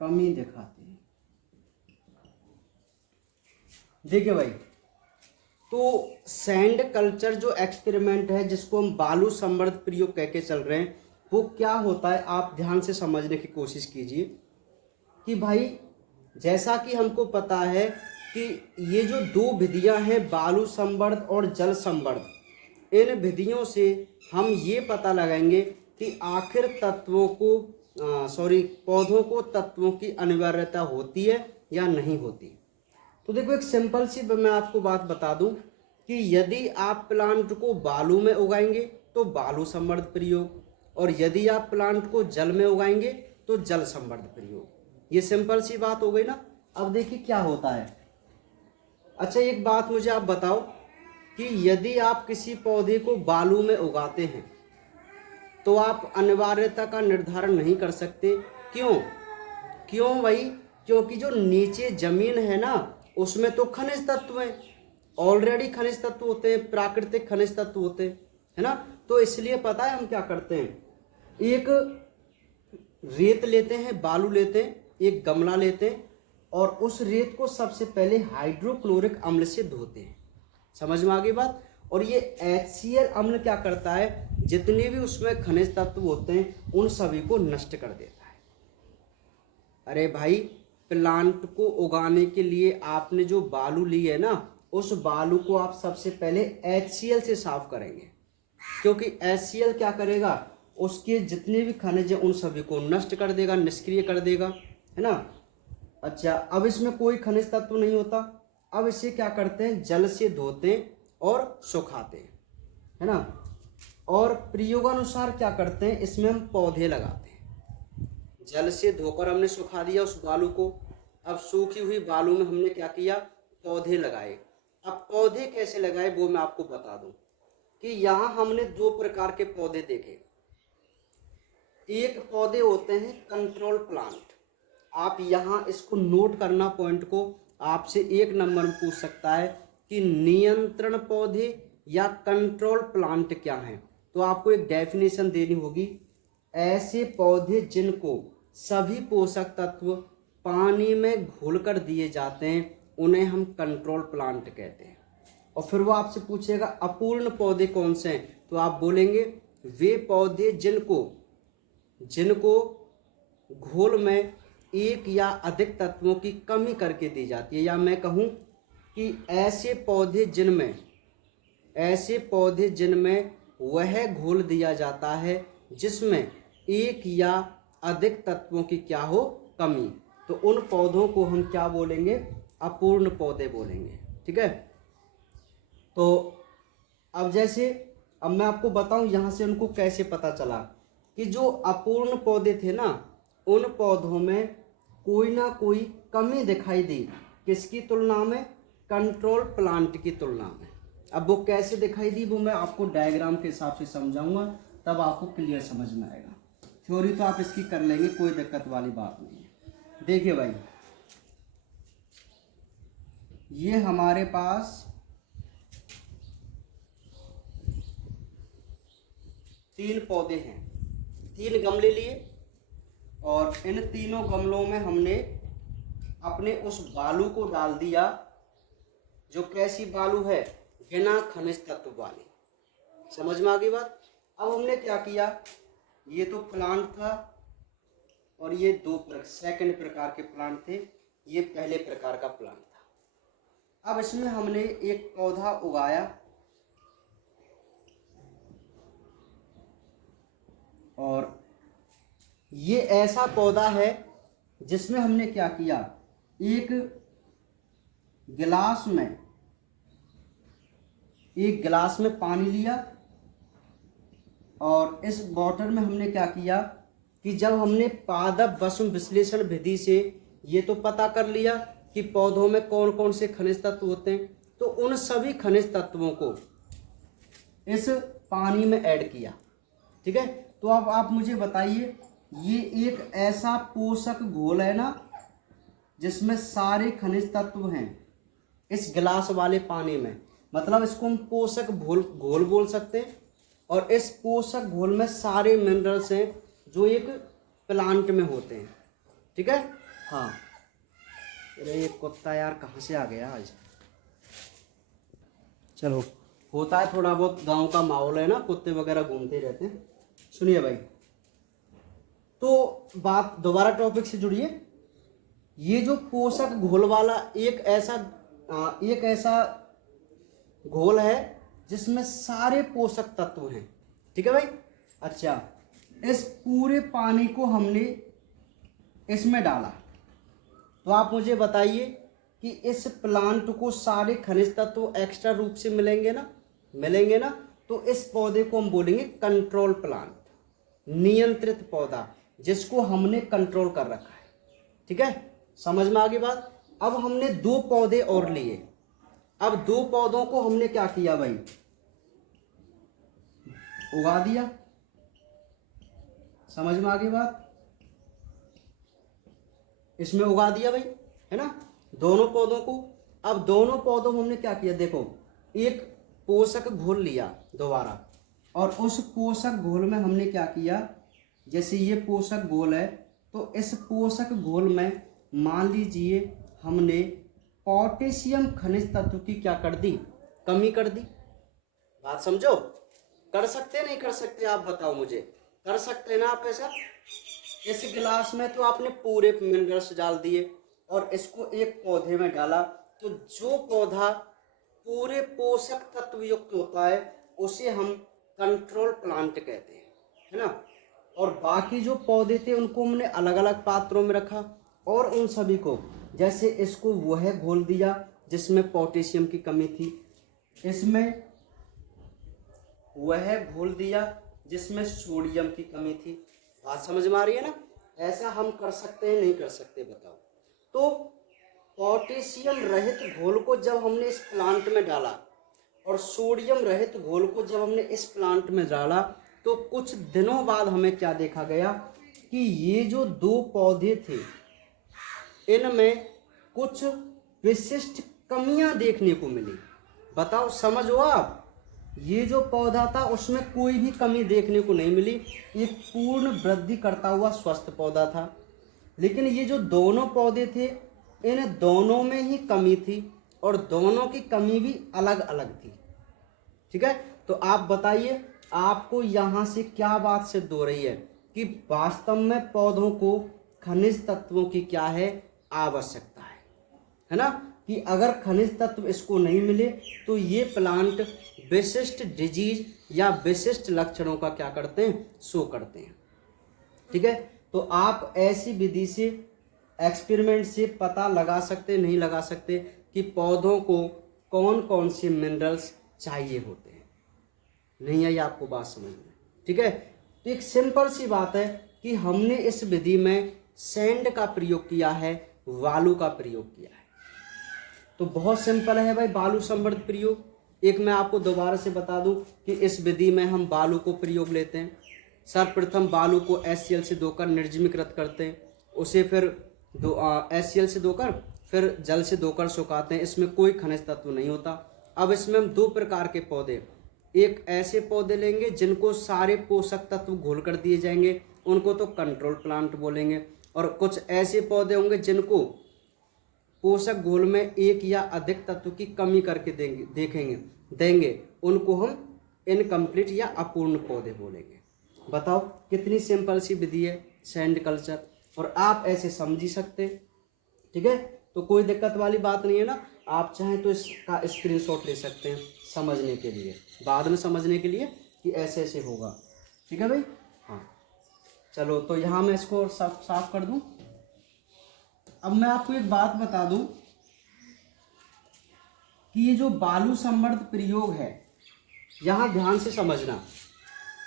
कमी दिखाते हैं। देखिए भाई, तो सैंड कल्चर जो एक्सपेरिमेंट है, जिसको हम बालू संवर्ध प्रयोग कह के चल रहे हैं, वो क्या होता है आप ध्यान से समझने की कोशिश कीजिए कि भाई जैसा कि हमको पता है कि ये जो दो विधियां हैं, बालू संवर्ध और जल संवर्ध, इन विधियों से हम ये पता लगाएंगे कि आखिर तत्वों को पौधों को तत्वों की अनिवार्यता होती है या नहीं होती। तो देखो, एक सिंपल सी मैं आपको बात बता दूं कि यदि आप प्लांट को बालू में उगाएंगे तो बालू संवर्ध प्रयोग, और यदि आप प्लांट को जल में उगाएंगे तो जल संवर्ध प्रयोग। ये सिंपल सी बात हो गई ना। अब देखिए क्या होता है। अच्छा, एक बात मुझे आप बताओ कि यदि आप किसी पौधे को बालू में उगाते हैं तो आप अनिवार्यता का निर्धारण नहीं कर सकते। क्यों भाई? क्योंकि जो नीचे जमीन है ना, उसमें तो खनिज तत्व हैं, ऑलरेडी खनिज तत्व होते हैं, प्राकृतिक खनिज तत्व होते हैं, है ना। तो इसलिए पता है हम क्या करते हैं, एक रेत लेते हैं, बालू लेते हैं, एक गमला लेते हैं और उस रेत को सबसे पहले हाइड्रोक्लोरिक अम्ल से धोते हैं। समझ में आ गई बात। और ये HCl अम्ल क्या करता है, जितने भी उसमें खनिज तत्व होते हैं उन सभी को नष्ट कर देता है। अरे भाई, प्लांट को उगाने के लिए आपने जो बालू ली है ना, उस बालू को आप सबसे पहले HCl से साफ करेंगे, क्योंकि HCl क्या करेगा, उसके जितने भी खनिज हैं उन सभी को नष्ट कर देगा, निष्क्रिय कर देगा, है ना। अच्छा, अब इसमें कोई खनिज तत्व नहीं होता। अब इसे क्या करते हैं, जल से धोते हैं और सुखाते हैं, है ना। और प्रयोगानुसार क्या करते हैं, इसमें हम पौधे लगाते हैं। जल से धोकर हमने सुखा दिया उस बालू को। अब सूखी हुई बालू में हमने क्या किया, पौधे लगाए। अब पौधे कैसे लगाए वो मैं आपको बता दूं कि यहाँ हमने दो प्रकार के पौधे देखे। एक पौधे होते हैं कंट्रोल प्लांट। आप यहाँ इसको नोट करना, पॉइंट को आपसे एक नंबर में पूछ सकता है कि नियंत्रण पौधे या कंट्रोल प्लांट क्या हैं। तो आपको एक डेफिनेशन देनी होगी। ऐसे पौधे जिनको सभी पोषक तत्व पानी में घोलकर दिए जाते हैं उन्हें हम कंट्रोल प्लांट कहते हैं। और फिर वो आपसे पूछेगा अपूर्ण पौधे कौन से हैं, तो आप बोलेंगे वे पौधे जिनको घोल में एक या अधिक तत्वों की कमी करके दी जाती है, या मैं कहूँ कि ऐसे पौधे जिनमें वह घोल दिया जाता है जिसमें एक या अधिक तत्वों की क्या हो, कमी। तो उन पौधों को हम क्या बोलेंगे, अपूर्ण पौधे बोलेंगे। ठीक है। तो अब मैं आपको बताऊं यहाँ से उनको कैसे पता चला कि जो अपूर्ण पौधे थे ना, उन पौधों में कोई ना कोई कमी दिखाई दी। किसकी तुलना में, कंट्रोल प्लांट की तुलना में। अब वो कैसे दिखाई दी वो मैं आपको डायग्राम के हिसाब से समझाऊंगा, तब आपको क्लियर समझ में आएगा। थ्योरी तो आप इसकी कर लेंगे, कोई दिक्कत वाली बात नहीं है। देखिए भाई, ये हमारे पास 3 पौधे हैं, 3 गमले लिए और इन तीनों गमलों में हमने अपने उस बालू को डाल दिया, जो कैसी बालू है, बिना खनिज तत्व वाली। समझ में आ गई बात। अब हमने क्या किया, ये तो प्लांट था और ये सेकंड प्रकार के प्लांट थे, ये पहले प्रकार का प्लांट था। अब इसमें हमने एक पौधा उगाया और ये ऐसा पौधा है जिसमें हमने क्या किया, एक गिलास में पानी लिया और इस बॉटल में हमने क्या किया कि जब हमने पादप वसु विश्लेषण विधि से ये तो पता कर लिया कि पौधों में कौन कौन से खनिज तत्व होते हैं, तो उन सभी खनिज तत्वों को इस पानी में ऐड किया, ठीक है। तो अब आप मुझे बताइए, ये एक ऐसा पोषक घोल है ना जिसमें सारे खनिज तत्व हैं इस गिलास वाले पानी में, मतलब इसको हम पोषक घोल बोल सकते हैं। और इस पोषक घोल में सारे मिनरल्स हैं जो एक प्लांट में होते हैं, ठीक है। हाँ, अरे ये कुत्ता यार कहाँ से आ गया आज। चलो, होता है थोड़ा बहुत, गांव का माहौल है ना, कुत्ते वगैरह घूमते रहते हैं। सुनिए भाई, तो बात दोबारा टॉपिक से जुड़िए। ये जो पोषक घोल वाला एक ऐसा घोल है जिसमें सारे पोषक तत्व हैं, ठीक है भाई। अच्छा, इस पूरे पानी को हमने इसमें डाला, तो आप मुझे बताइए कि इस प्लांट को सारे खनिज तत्व एक्स्ट्रा रूप से मिलेंगे ना। तो इस पौधे को हम बोलेंगे कंट्रोल प्लांट, नियंत्रित पौधा, जिसको हमने कंट्रोल कर रखा है, ठीक है। समझ में आ गई बात। अब हमने 2 पौधे और लिए। अब 2 पौधों को हमने क्या किया भाई, उगा दिया। समझ में आ गई बात, इसमें उगा दिया भाई, है ना, दोनों पौधों को। अब दोनों पौधों में हमने क्या किया, देखो, एक पोषक घोल लिया दोबारा, और उस पोषक घोल में हमने क्या किया, जैसे ये पोषक घोल है, तो इस पोषक घोल में मान लीजिए हमने पोटेशियम खनिज तत्व की क्या कर दी, कमी कर दी। बात समझो, कर सकते नहीं कर सकते आप बताओ मुझे, कर सकते ना आप ऐसा। इस गिलास में तो आपने पूरे मिनरल्स डाल दिए और इसको एक पौधे में डाला, तो जो पौधा पूरे पोषक तत्व युक्त होता है उसे हम कंट्रोल प्लांट कहते हैं, है ना। और बाकी जो पौधे थे उनको हमने अलग अलग पात्रों में रखा, और उन सभी को, जैसे इसको वह घोल दिया जिसमें पोटेशियम की कमी थी, इसमें वह घोल दिया जिसमें सोडियम की कमी थी। बात समझ में आ रही है ना। ऐसा हम कर सकते हैं नहीं कर सकते बताओ। तो पोटेशियम रहित घोल को जब हमने इस प्लांट में डाला और सोडियम रहित घोल को जब हमने इस प्लांट में डाला, तो कुछ दिनों बाद हमें क्या देखा गया कि ये जो 2 पौधे थे इनमें कुछ विशिष्ट कमियां देखने को मिली। बताओ, समझो आप, ये जो पौधा था उसमें कोई भी कमी देखने को नहीं मिली, एक पूर्ण वृद्धि करता हुआ स्वस्थ पौधा था। लेकिन ये जो दोनों पौधे थे इन दोनों में ही कमी थी, और दोनों की कमी भी अलग अलग थी, ठीक है। तो आप बताइए, आपको यहाँ से क्या बात सिद्ध हो रही है कि वास्तव में पौधों को खनिज तत्वों की क्या है, आवश्यकता है ना। कि अगर खनिज तत्व इसको नहीं मिले तो ये प्लांट विशिष्ट डिजीज या विशिष्ट लक्षणों का क्या करते हैं, शो करते हैं, ठीक है। तो आप ऐसी विधि से, एक्सपेरिमेंट से पता लगा सकते नहीं लगा सकते कि पौधों को कौन कौन से मिनरल्स चाहिए होते हैं। नहीं आई आपको बात समझ में, ठीक है। तो एक सिंपल सी बात है कि हमने इस विधि में सैंड का प्रयोग किया है, बालू का प्रयोग किया है। तो बहुत सिंपल है भाई बालू समृद्ध प्रयोग। एक मैं आपको दोबारा से बता दूं कि इस विधि में हम बालू को प्रयोग लेते हैं। सर्वप्रथम बालू को HCl से धोकर निर्जमीकृत करते हैं, उसे फिर HCl से धोकर फिर जल से धोकर सुखाते हैं। इसमें कोई खनिज तत्व नहीं होता। अब इसमें हम 2 प्रकार के पौधे, एक ऐसे पौधे लेंगे जिनको सारे पोषक तत्व घोल कर दिए जाएंगे, उनको तो कंट्रोल प्लांट बोलेंगे, और कुछ ऐसे पौधे होंगे जिनको पोषक घोल में एक या अधिक तत्व की कमी करके देंगे, उनको हम इनकम्प्लीट या अपूर्ण पौधे बोलेंगे। बताओ कितनी सिंपल सी विधि है सैंड कल्चर, और आप ऐसे समझ ही सकते, ठीक है। तो कोई दिक्कत वाली बात नहीं है ना। आप चाहें तो इसका स्क्रीनशॉट ले सकते हैं समझने के लिए, बाद में समझने के लिए कि ऐसे ऐसे होगा, ठीक है भाई। हाँ चलो, तो यहाँ मैं इसको साफ कर दूं। अब मैं आपको एक बात बता दूं कि ये जो बालू समृद्ध प्रयोग है, यहाँ ध्यान से समझना।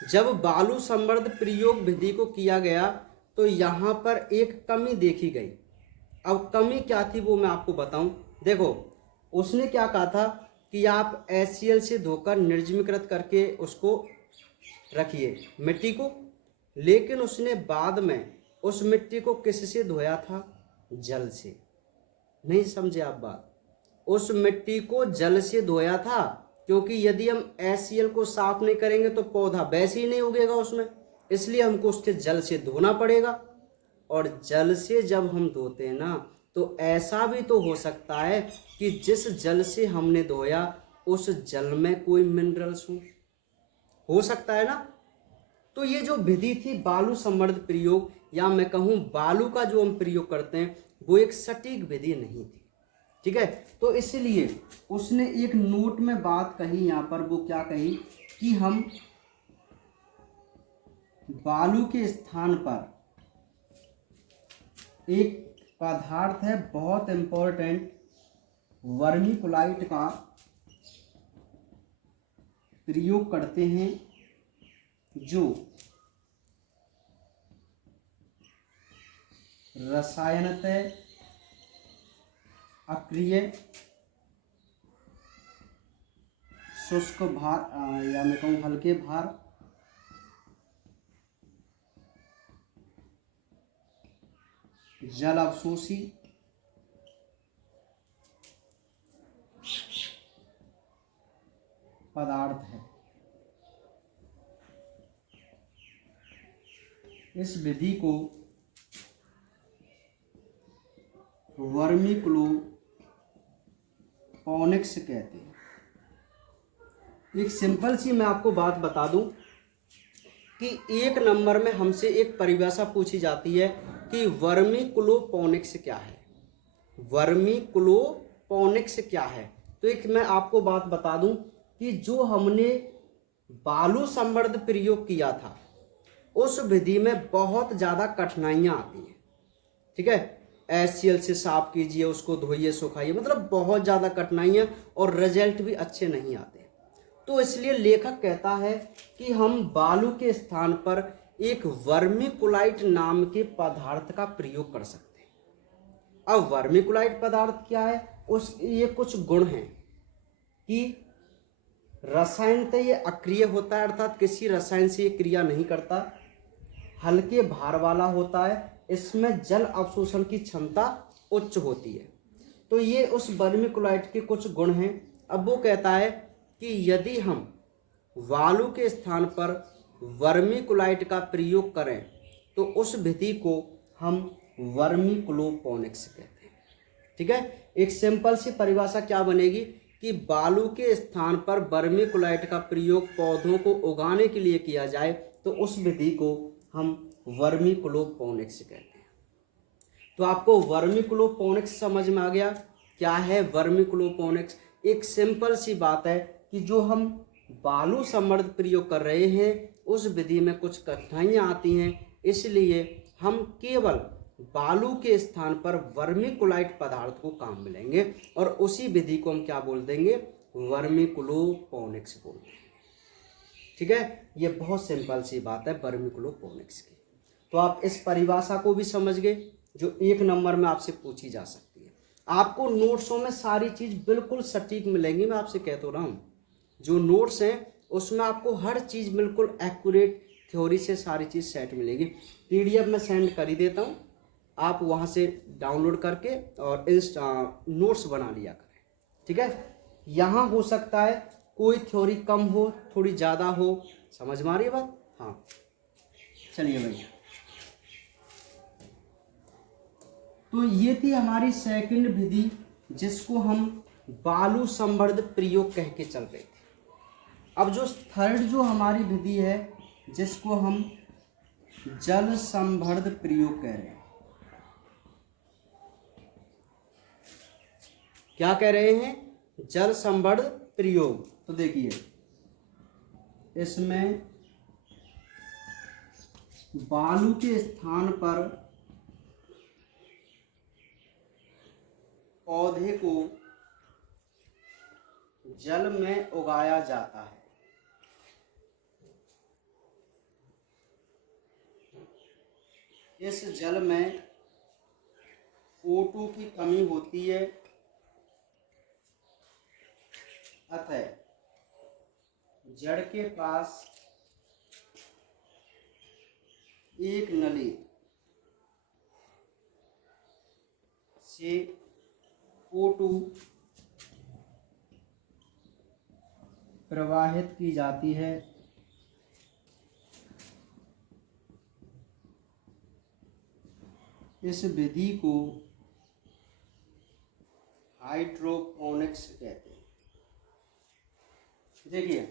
जब बालू समृद्ध प्रयोग विधि को किया गया तो यहाँ पर एक कमी देखी गई। अब कमी क्या थी वो मैं आपको बताऊं। देखो, उसने क्या कहा था कि आप HCl से धोकर निर्जमीकृत करके उसको रखिए मिट्टी को, लेकिन उसने बाद में उस मिट्टी को किससे धोया था? जल से। नहीं समझे आप बात? उस मिट्टी को जल से धोया था, क्योंकि यदि हम HCl को साफ नहीं करेंगे तो पौधा वैसे ही नहीं उगेगा उसमें, इसलिए हमको उसके जल से धोना पड़ेगा। और जल से जब हम धोते हैं ना, तो ऐसा भी तो हो सकता है कि जिस जल से हमने धोया उस जल में कोई मिनरल्स हो सकता है ना। तो ये जो विधि थी बालू संवर्ध प्रयोग, या मैं कहूँ बालू का जो हम प्रयोग करते हैं, वो एक सटीक विधि नहीं थी। ठीक है, तो इसलिए उसने एक नोट में बात कही यहाँ पर, वो क्या कही कि हम बालू के स्थान पर एक पदार्थ है बहुत इंपॉर्टेंट, वर्मीकुलाइट का प्रयोग करते हैं, जो रसायनतः अक्रिय, शुष्क भार या मैं कहूँ हल्के भार, जल अवशोषी, पदार्थ है। इस विधि को वर्मीक्लोपोनिक्स कहते हैं। एक सिंपल सी मैं आपको बात बता दूं कि एक नंबर में हमसे एक परिभाषा पूछी जाती है कि वर्मीक्लोपोनिक्स क्या है, वर्मीक्लोपोनिक्स क्या है। तो एक मैं आपको बात बता दूं कि जो हमने बालू संवर्ध प्रयोग किया था, उस विधि में बहुत ज़्यादा कठिनाइयाँ आती हैं। ठीक है, HCl से साफ कीजिए, उसको धोइए, सुखाइए, मतलब बहुत ज़्यादा कठिनाइयाँ, और रिजल्ट भी अच्छे नहीं आते। तो इसलिए लेखक कहता है कि हम बालू के स्थान पर एक वर्मीकुलाइट नाम के पदार्थ का प्रयोग कर सकते हैं। अब वर्मीकुलाइट पदार्थ क्या है? ये कुछ गुण हैं कि रसायनतः ये अक्रिय होता है, अर्थात किसी रसायन से ये क्रिया नहीं करता, हल्के भार वाला होता है, इसमें जल अवशोषण की क्षमता उच्च होती है। तो ये उस वर्मीकुलाइट के कुछ गुण हैं। अब वो कहता है कि यदि हम बालू के स्थान पर वर्मीकुलाइट का प्रयोग करें तो उस विधि को हम वर्मीक्लोपोनिक्स कहते हैं। ठीक है, एक सिंपल सी परिभाषा क्या बनेगी कि बालू के स्थान पर वर्मीकुलाइट का प्रयोग पौधों को उगाने के लिए किया जाए तो उस विधि को हम वर्मीक्लोपोनिक्स कहते हैं। तो आपको वर्मीक्लोपोनिक्स समझ में आ गया? क्या है वर्मीक्लोपोनिक्स? एक सिंपल सी बात है कि जो हम बालू संवर्ध प्रयोग कर रहे हैं उस विधि में कुछ कठिनाइयाँ आती हैं, इसलिए हम केवल बालू के स्थान पर वर्मीकुलाइट पदार्थ को काम में लेंगे और उसी विधि को हम क्या बोल देंगे? वर्मीक्लोपोनिक्स बोल देंगे। ठीक है, ये बहुत सिंपल सी बात है वर्मीक्लोपोनिक्स की। तो आप इस परिभाषा को भी समझ गए जो एक नंबर में आपसे पूछी जा सकती है। आपको नोट्सों में सारी चीज़ बिल्कुल सटीक मिलेंगी, मैं आपसे कह तो रहा हूँ। जो नोट्स हैं उसमें आपको हर चीज़ बिल्कुल एक्यूरेट थ्योरी से सारी चीज़ सेट मिलेगी। PDF में सेंड कर ही देता हूँ, आप वहाँ से डाउनलोड करके और नोट्स बना लिया करें। ठीक है, यहाँ हो सकता है कोई थ्योरी कम हो, थोड़ी ज़्यादा हो, समझ में आ रही है बात? हाँ, चलिए भाई। तो ये थी हमारी सेकंड विधि जिसको हम बालू संवर्ध प्रयोग कह के चल रहे थे। अब जो थर्ड जो हमारी विधि है जिसको हम जल संवर्ध प्रयोग कह रहे हैं। क्या कह रहे हैं? जल संवर्ध प्रयोग। तो देखिए इसमें बालू के स्थान पर पौधे को जल में उगाया जाता है। इस जल में O2 की कमी होती है अतः जड़ के पास एक नली से O2 प्रवाहित की जाती है, इस विधि को हाइड्रोपोनिक्स कहते हैं। देखिए,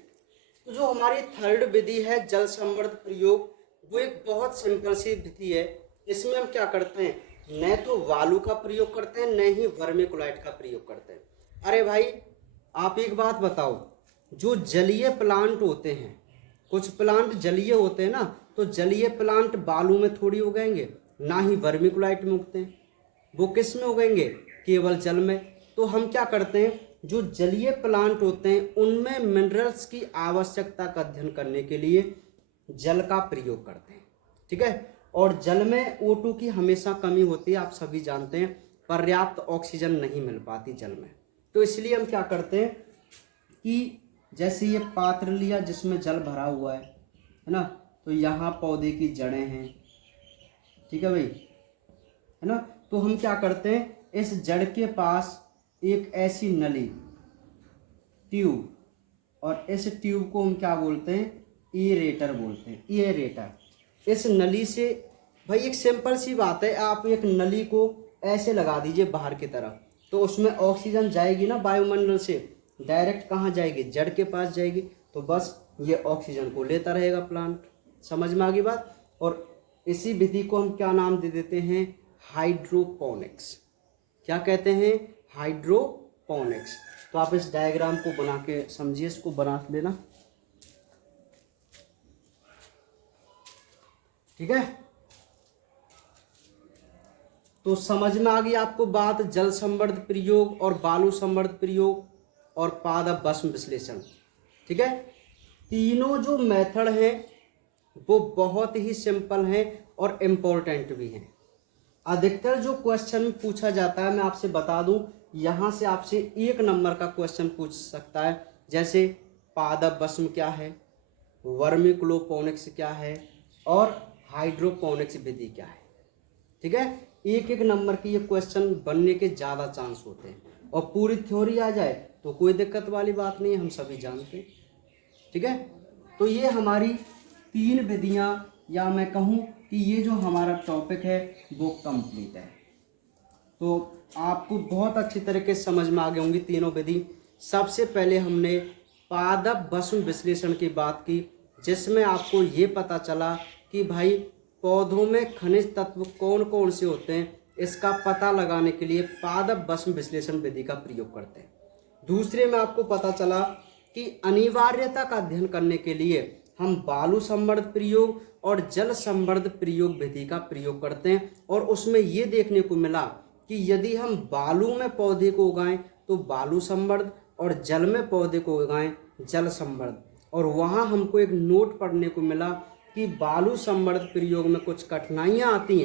तो जो हमारी थर्ड विधि है जल संवर्ध प्रयोग, वो एक बहुत सिंपल सी विधि है। इसमें हम क्या करते हैं, न तो वालू का प्रयोग करते हैं, न ही वर्मिकुलाइट का प्रयोग करते हैं। अरे भाई, आप एक बात बताओ, जो जलीय प्लांट होते हैं, कुछ प्लांट जलीय होते हैं ना, तो जलीय प्लांट बालू में थोड़ी उगाएंगे, ना ही वर्मिकुलाइट में उगते हैं। वो किस में उगाएंगे, केवल जल में। तो हम क्या करते हैं, जो जलीय प्लांट होते हैं उनमें मिनरल्स की आवश्यकता का अध्ययन करने के लिए जल का प्रयोग करते हैं, ठीक है। और जल में O2 की हमेशा कमी होती है, आप सभी जानते हैं, पर्याप्त ऑक्सीजन नहीं मिल पाती जल में। तो इसलिए हम क्या करते हैं कि जैसे ये पात्र लिया जिसमें जल भरा हुआ है ना, तो यहाँ पौधे की जड़ें हैं, ठीक है भाई, है ना। तो हम क्या करते हैं, इस जड़ के पास एक ऐसी नली, ट्यूब, और इस ट्यूब को हम क्या बोलते हैं, एरेटर बोलते हैं, एरेटर। इस नली से भाई एक सिंपल सी बात है, आप एक नली को ऐसे लगा दीजिए बाहर की तरफ, तो उसमें ऑक्सीजन जाएगी ना वायुमंडल से, डायरेक्ट कहाँ जाएगी, जड़ के पास जाएगी। तो बस ये ऑक्सीजन को लेता रहेगा प्लांट। समझ में आ गई बात। और इसी विधि को हम क्या नाम दे देते हैं, हाइड्रोपोनिक्स। क्या कहते हैं, हाइड्रोपोनिक्स। तो आप इस डायग्राम को बना के समझिए, इसको बना लेना, ठीक है। तो समझ में आ गई आपको बात, जल संवर्ध प्रयोग और बालू संवर्ध प्रयोग और पादप भस्म विश्लेषण, ठीक है। तीनों जो मेथड हैं वो बहुत ही सिंपल हैं और इम्पोर्टेंट भी हैं। अधिकतर जो क्वेश्चन पूछा जाता है, मैं आपसे बता दूं, यहाँ से आपसे 1 नंबर का क्वेश्चन पूछ सकता है, जैसे पादप भस्म क्या है, वर्मिकुलोपोनिक्स क्या है, और हाइड्रोपोनिक्स विधि क्या है, ठीक है। 1-1 नंबर के ये क्वेश्चन बनने के ज़्यादा चांस होते हैं। और पूरी थ्योरी आ जाए तो कोई दिक्कत वाली बात नहीं है, हम सभी जानते हैं, ठीक है। तो ये हमारी 3 विधियाँ, या मैं कहूँ कि ये जो हमारा टॉपिक है वो कंप्लीट है। तो आपको बहुत अच्छी तरीके से समझ में आ गई होंगी तीनों विधि। सबसे पहले हमने पादप भस्म विश्लेषण की बात की, जिसमें आपको ये पता चला कि भाई पौधों में खनिज तत्व कौन कौन से होते हैं, इसका पता लगाने के लिए पादप भस्म विश्लेषण विधि का प्रयोग करते हैं। दूसरे में आपको पता चला कि अनिवार्यता का अध्ययन करने के लिए हम बालू संवर्ध प्रयोग और जल संवर्ध प्रयोग विधि का प्रयोग करते हैं। और उसमें ये देखने को मिला कि यदि हम बालू में पौधे को उगाएं तो बालू संवर्ध, और जल में पौधे को उगाएं जल संवर्ध। और वहाँ हमको एक नोट पढ़ने को मिला कि बालू संवर्ध प्रयोग में कुछ कठिनाइयाँ आती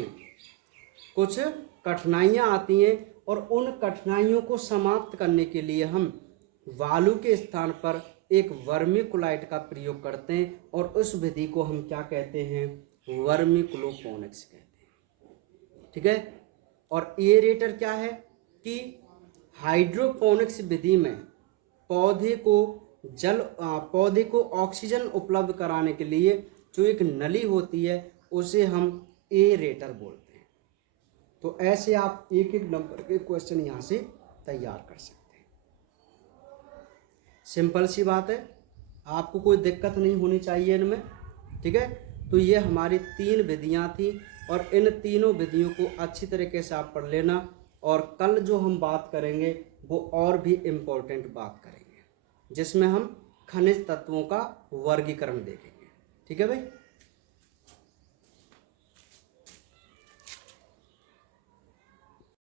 हैं, और उन कठिनाइयों को समाप्त करने के लिए हम बालू के स्थान पर एक वर्मिकुलाइट का प्रयोग करते हैं, और उस विधि को हम क्या कहते हैं, वर्मिकुलोपोनिक्स कहते हैं, ठीक है। और एरेटर क्या है कि हाइड्रोपोनिक्स विधि में पौधे को ऑक्सीजन उपलब्ध कराने के लिए जो एक नली होती है उसे हम एरेटर बोलते हैं। तो ऐसे आप 1-1 नंबर के क्वेश्चन यहाँ से तैयार कर सकते हैं। सिंपल सी बात है, आपको कोई दिक्कत नहीं होनी चाहिए इनमें, ठीक है। तो ये हमारी 3 विधियाँ थी, और इन तीनों विधियों को अच्छी तरीके से आप पढ़ लेना। और कल जो हम बात करेंगे वो और भी इम्पोर्टेंट बात करेंगे, जिसमें हम खनिज तत्वों का वर्गीकरण देखेंगे, ठीक है भाई।